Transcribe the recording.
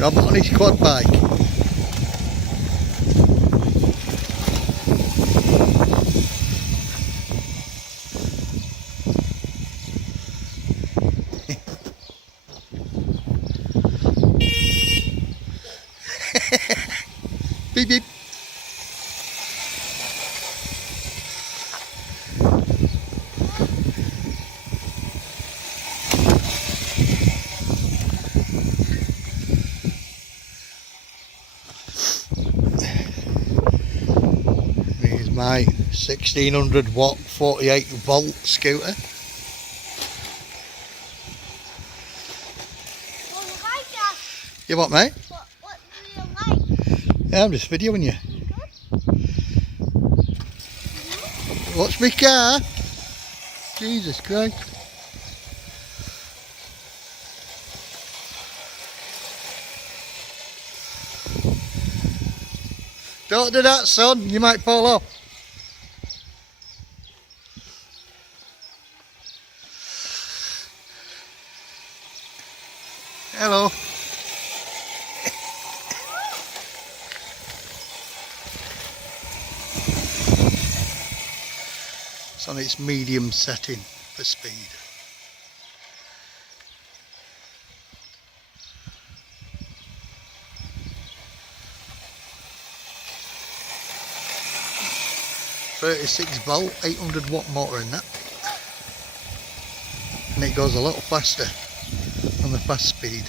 Robert on his quad bike. Beep beep. Here's my 1600 watt 48 volt scooter. You what, mate? What do you like? Yeah, I'm just videoing you. Watch me car. Jesus Christ. Don't do that, son. You might fall off. Hello. It's on its medium setting for speed. .36 volt, 800 watt motor in that, and it goes a little faster on the fast speed.